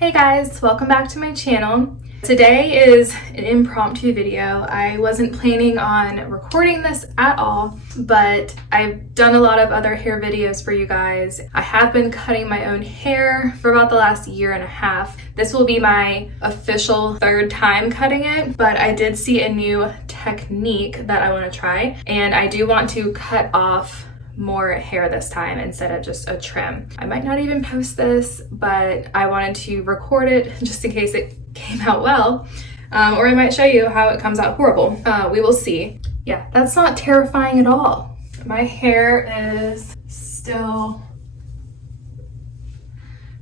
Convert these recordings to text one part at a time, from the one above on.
Hey guys, welcome back to my channel. Today is an impromptu video. I wasn't planning on recording this at all, but I've done a lot of other hair videos for you guys. I have been cutting my own hair for about the last year and a half. This will be my official third time cutting it, but I did see a new technique that I want to try, and I do want to cut off more hair this time instead of just a trim. I might not even post this, but I wanted to record it just in case it came out well, or I might show you how it comes out horrible. We will see. Yeah, that's not terrifying at all. My hair is still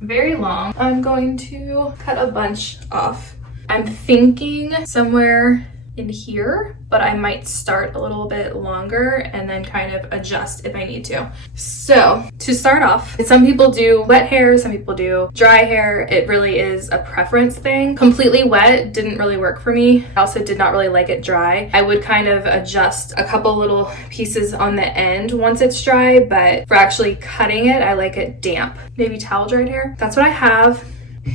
very long. I'm going to cut a bunch off. I'm thinking somewhere in here, but I might start a little bit longer and then kind of adjust if I need to. So to start off, some people do wet hair, some people do dry hair. It really is a preference thing. Completely wet didn't really work for me. I also did not really like it dry. I would kind of adjust a couple little pieces on the end once it's dry, but for actually cutting it, I like it damp. Maybe towel dried hair. That's what I have.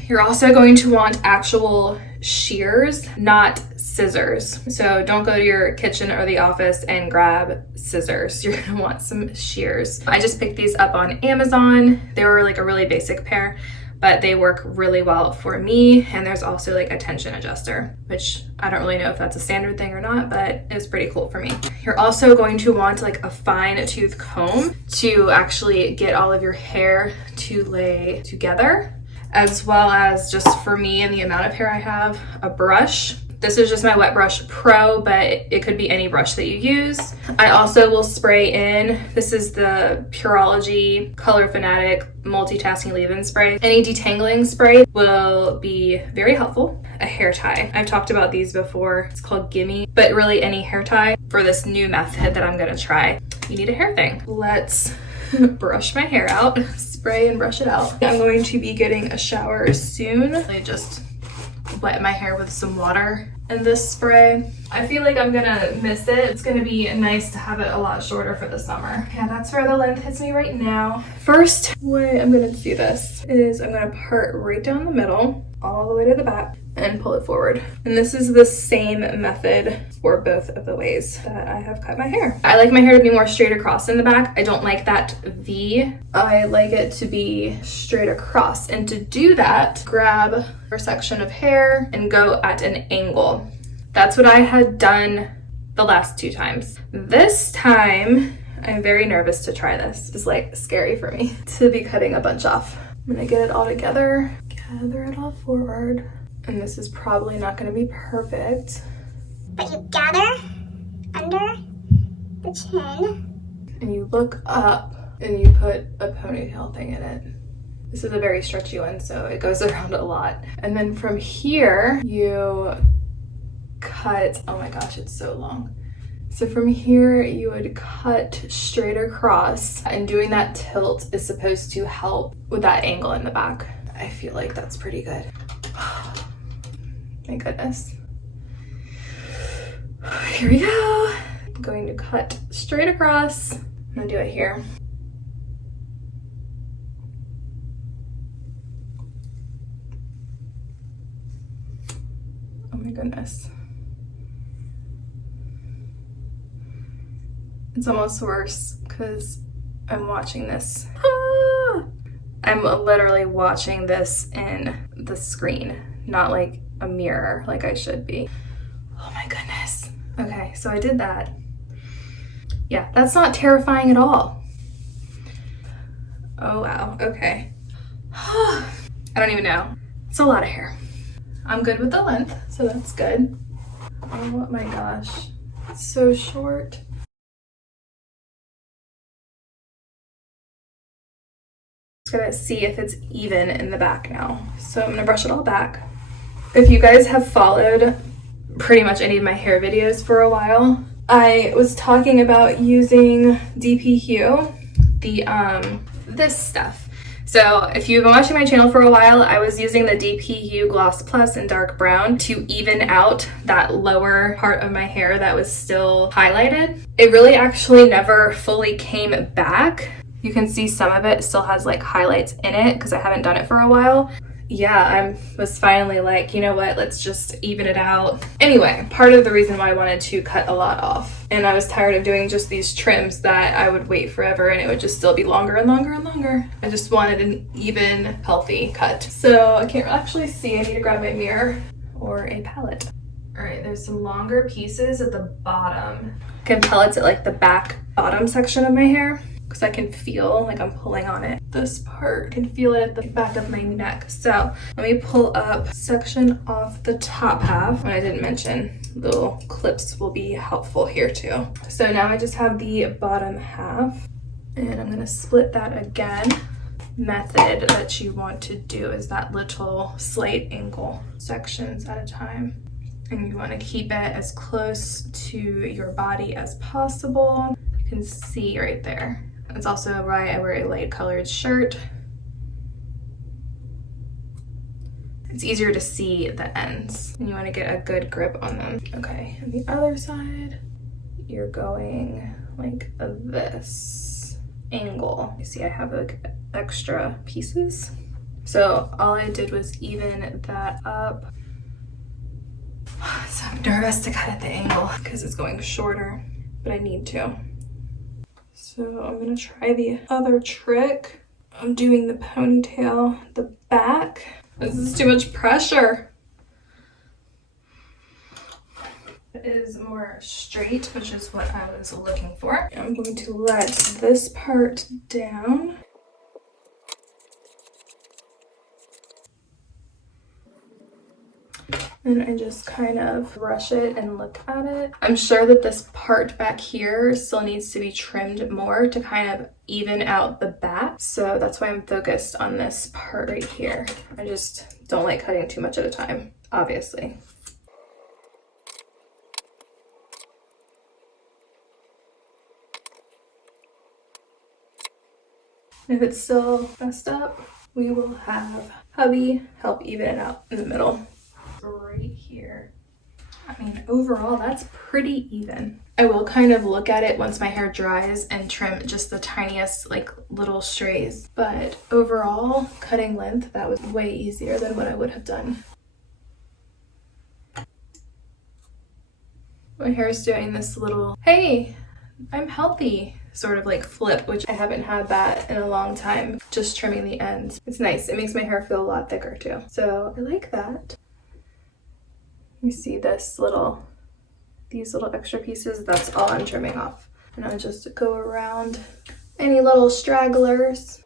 You're also going to want actual shears, not scissors. So don't go to your kitchen or the office and grab scissors. You're gonna want some shears. I just picked these up on Amazon. They were like a really basic pair, but they work really well for me. And there's also like a tension adjuster, which I don't really know if that's a standard thing or not, but it was pretty cool for me. You're also going to want like a fine tooth comb to actually get all of your hair to lay together, as well as, just for me and the amount of hair I have, a brush. This is just my Wet Brush Pro, but it could be any brush that you use. I also will spray in, this is the Pureology Color Fanatic Multitasking Leave-In Spray. Any detangling spray will be very helpful. A hair tie. I've talked about these before. It's called Gimme, but really any hair tie for this new method that I'm gonna try. You need a hair thing. Let's brush my hair out. Spray and brush it out. I'm going to be getting a shower soon. I just wet my hair with some water and this spray. I feel like I'm gonna miss it. It's gonna be nice to have it a lot shorter for the summer. Yeah, that's where the length hits me right now. First way I'm gonna do this is I'm gonna part right down the middle, all the way to the back, and pull it forward. And this is the same method for both of the ways that I have cut my hair. I like my hair to be more straight across in the back. I don't like that V. I like it to be straight across. And to do that, grab a section of hair and go at an angle. That's what I had done the last two times. This time, I'm very nervous to try this. It's like scary for me to be cutting a bunch off. I'm gonna get it all together, gather it all forward. And this is probably not gonna be perfect. But you gather under the chin. And you look up and you put a ponytail thing in it. This is a very stretchy one, so it goes around a lot. And then from here, you cut, oh my gosh, it's so long. So from here, you would cut straight across, and doing that tilt is supposed to help with that angle in the back. I feel like that's pretty good. Thank goodness. Here we go. I'm going to cut straight across. I'm gonna do it here. Oh my goodness. It's almost worse because I'm watching this. I'm literally watching this in the screen, not like a mirror like I should be. Oh my goodness. Okay, so I did that. Yeah, that's not terrifying at all. Oh wow, okay. I don't even know. It's a lot of hair. I'm good with the length, so that's good. Oh my gosh, it's so short. Just gonna see if it's even in the back now. So I'm gonna brush it all back. If you guys have followed pretty much any of my hair videos for a while, I was talking about using DP this stuff. So if you've been watching my channel for a while, I was using the DP Gloss Plus in dark brown to even out that lower part of my hair that was still highlighted. It really actually never fully came back. You can see some of it still has like highlights in it because I haven't done it for a while. yeah, I was finally like, you know what, let's just even it out. Anyway, part of the reason why I wanted to cut a lot off, and I was tired of doing just these trims that I would wait forever and it would just still be longer and longer and longer. I just wanted an even, healthy cut. So I can't actually see, I need to grab my mirror or a palette. All right, there's some longer pieces at the bottom. I can tell it's at like the back bottom section of my hair because I can feel like I'm pulling on it. This part, I can feel it at the back of my neck. So let me pull up section off the top half. And I didn't mention little clips will be helpful here too. So now I just have the bottom half and I'm gonna split that again. Method that you want to do is that little slight angle sections at a time. And you want to keep it as close to your body as possible. You can see right there. That's also why I wear a light colored shirt. It's easier to see the ends and you want to get a good grip on them. Okay, and the other side, you're going like this angle. You see I have like extra pieces. So all I did was even that up. So I'm nervous to cut at the angle because it's going shorter, but I need to. So I'm gonna try the other trick. I'm doing the ponytail, the back. This is too much pressure. It is more straight, which is what I was looking for. I'm going to let this part down. And I just kind of brush it and look at it. I'm sure that this part back here still needs to be trimmed more to kind of even out the back. So that's why I'm focused on this part right here. I just don't like cutting too much at a time, obviously. If it's still messed up, we will have hubby help even it out in the middle. Right here. I mean, overall, that's pretty even. I will kind of look at it once my hair dries and trim just the tiniest, like, little strays. But overall, cutting length, that was way easier than what I would have done. My hair is doing this little, hey, I'm healthy, sort of like flip, which I haven't had that in a long time. Just trimming the ends. It's nice. It makes my hair feel a lot thicker too. So I like that. You see these little extra pieces, that's all I'm trimming off. And I'll just go around any little stragglers.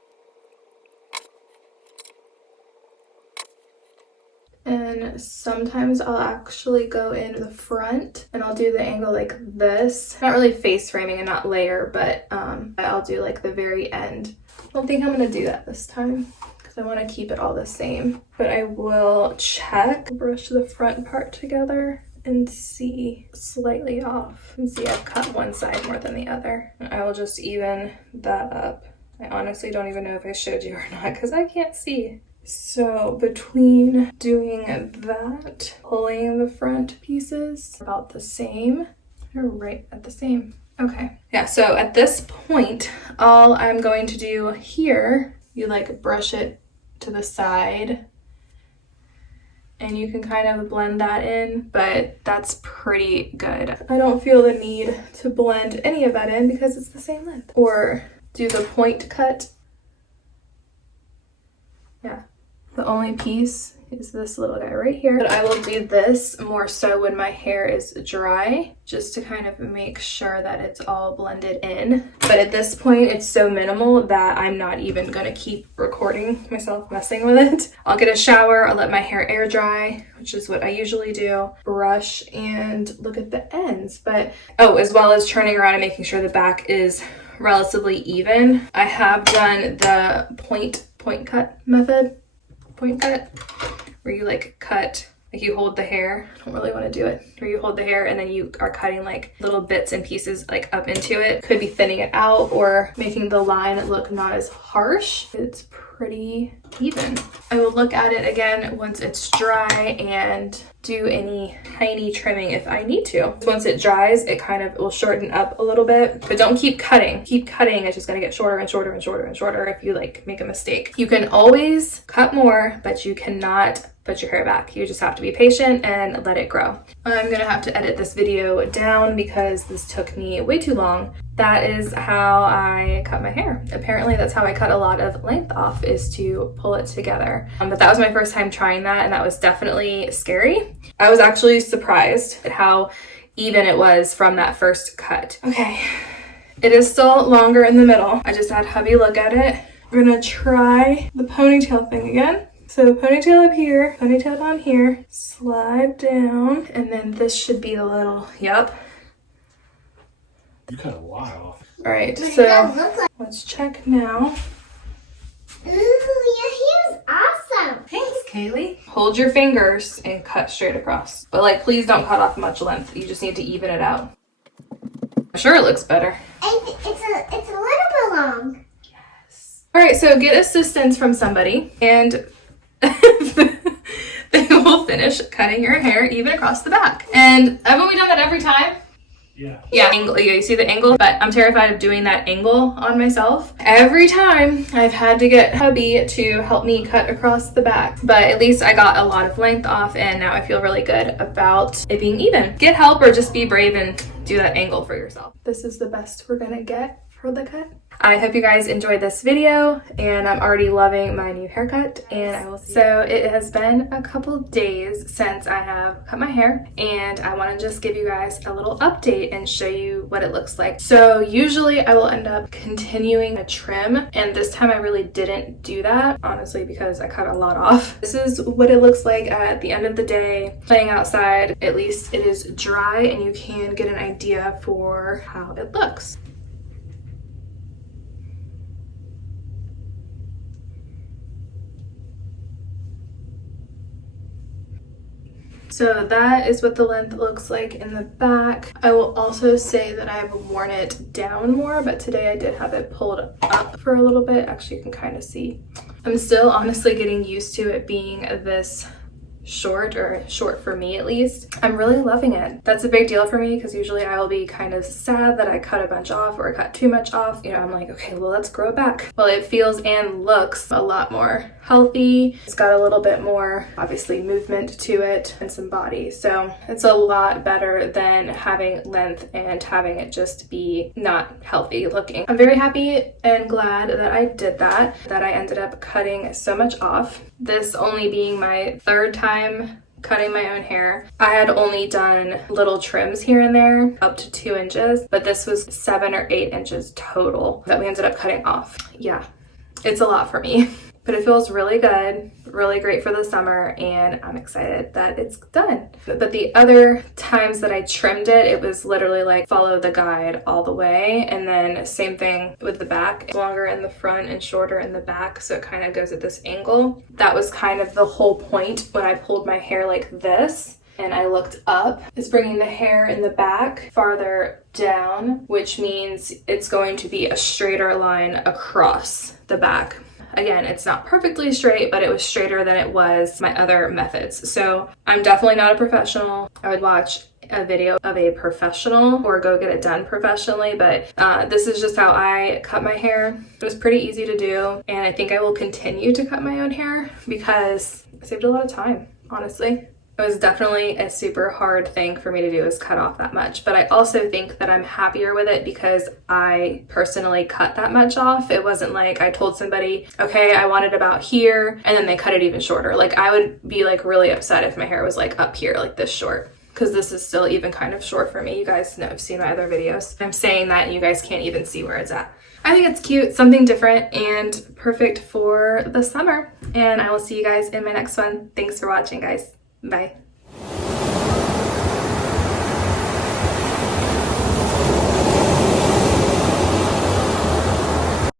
And sometimes I'll actually go in the front and I'll do the angle like this. Not really face framing and not layer, but I'll do like the very end. I don't think I'm gonna do that this time. I want to keep it all the same, but I will check, brush the front part together and see slightly off. You can see I've cut one side more than the other. And I will just even that up. I honestly don't even know if I showed you or not because I can't see. So between doing that, pulling the front pieces about the same, they're right at the same. Okay, yeah, so at this point, all I'm going to do here, you like brush it to the side and you can kind of blend that in, but that's pretty good. I don't feel the need to blend any of that in because it's the same length. Or do the point cut. Yeah, the only piece is this little guy right here. But I will do this more so when my hair is dry, just to kind of make sure that it's all blended in. But at this point, it's so minimal that I'm not even gonna keep recording myself messing with it. I'll get a shower, I'll let my hair air dry, which is what I usually do, brush and look at the ends. But, oh, as well as turning around and making sure the back is relatively even. I have done the point cut method, point cut, where you like cut Like you hold the hair, I don't really want to do it, or you hold the hair and then you are cutting like little bits and pieces like up into it. Could be thinning it out or making the line look not as harsh. It's pretty even. I will look at it again once it's dry and do any tiny trimming if I need to. Once it dries, it kind of will shorten up a little bit, but don't keep cutting. Keep cutting, it's just gonna get shorter and shorter and shorter and shorter if you like make a mistake. You can always cut more, but you cannot put your hair back. You just have to be patient and let it grow. I'm gonna have to edit this video down because this took me way too long. That is how I cut my hair. Apparently that's how I cut a lot of length off, is to pull it together. But that was my first time trying that, and that was definitely scary. I was actually surprised at how even it was from that first cut. Okay, it is still longer in the middle. I just had hubby look at it. We're gonna try the ponytail thing again. So ponytail up here, ponytail down here, slide down, and then this should be the little, yep. You cut a lot off. All right, so let's check now. Ooh, your hair is awesome. Thanks, Kaylee. Hold your fingers and cut straight across. But like, please don't cut off much length. You just need to even it out. I'm sure it looks better. It's a little bit long. Yes. All right, so get assistance from somebody and they will finish cutting your hair even across the back. And haven't we done that every time? Yeah, angle. You see the angle? But I'm terrified of doing that angle on myself. Every time I've had to get hubby to help me cut across the back. But at least I got a lot of length off, and now I feel really good about it being even. Get help or just be brave and do that angle for yourself. This is the best we're gonna get for the cut. I hope you guys enjoyed this video, and I'm already loving my new haircut, and I will see. So it has been a couple days since I have cut my hair, and I want to just give you guys a little update and show you what it looks like. So usually I will end up continuing a trim, and this time I really didn't do that, honestly, because I cut a lot off. This is what it looks like at the end of the day. Playing outside, at least it is dry and you can get an idea for how it looks. So that is what the length looks like in the back. I will also say that I've worn it down more, but today I did have it pulled up for a little bit. Actually, you can kind of see. I'm still honestly getting used to it being this short, or short for me at least. I'm really loving it. That's a big deal for me because usually I will be kind of sad that I cut a bunch off or cut too much off. You know, I'm like, okay, well, let's grow it back. Well, it feels and looks a lot more healthy. It's got a little bit more, obviously, movement to it and some body. So it's a lot better than having length and having it just be not healthy looking. I'm very happy and glad that I did that I ended up cutting so much off. This only being my third time cutting my own hair. I had only done little trims here and there, up to 2 inches, but this was 7 or 8 inches total that we ended up cutting off. Yeah, it's a lot for me. But it feels really good, really great for the summer, and I'm excited that it's done. But the other times that I trimmed it, it was literally like follow the guide all the way, and then same thing with the back. It's longer in the front and shorter in the back, so it kind of goes at this angle. That was kind of the whole point when I pulled my hair like this and I looked up, is bringing the hair in the back farther down, which means it's going to be a straighter line across the back. Again, it's not perfectly straight, but it was straighter than it was my other methods. So I'm definitely not a professional. I would watch a video of a professional or go get it done professionally, but this is just how I cut my hair. It was pretty easy to do, and I think I will continue to cut my own hair because it saved a lot of time, honestly. It was definitely a super hard thing for me to do, is cut off that much, but I also think that I'm happier with it because I personally cut that much off. It wasn't like I told somebody, okay, I want it about here, and then they cut it even shorter. Like, I would be like really upset if my hair was like up here, like this short, because this is still even kind of short for me. You guys know, I've seen my other videos. I'm saying that and you guys can't even see where it's at. I think it's cute, something different, and perfect for the summer. And I will see you guys in my next one. Thanks for watching, guys. Bye.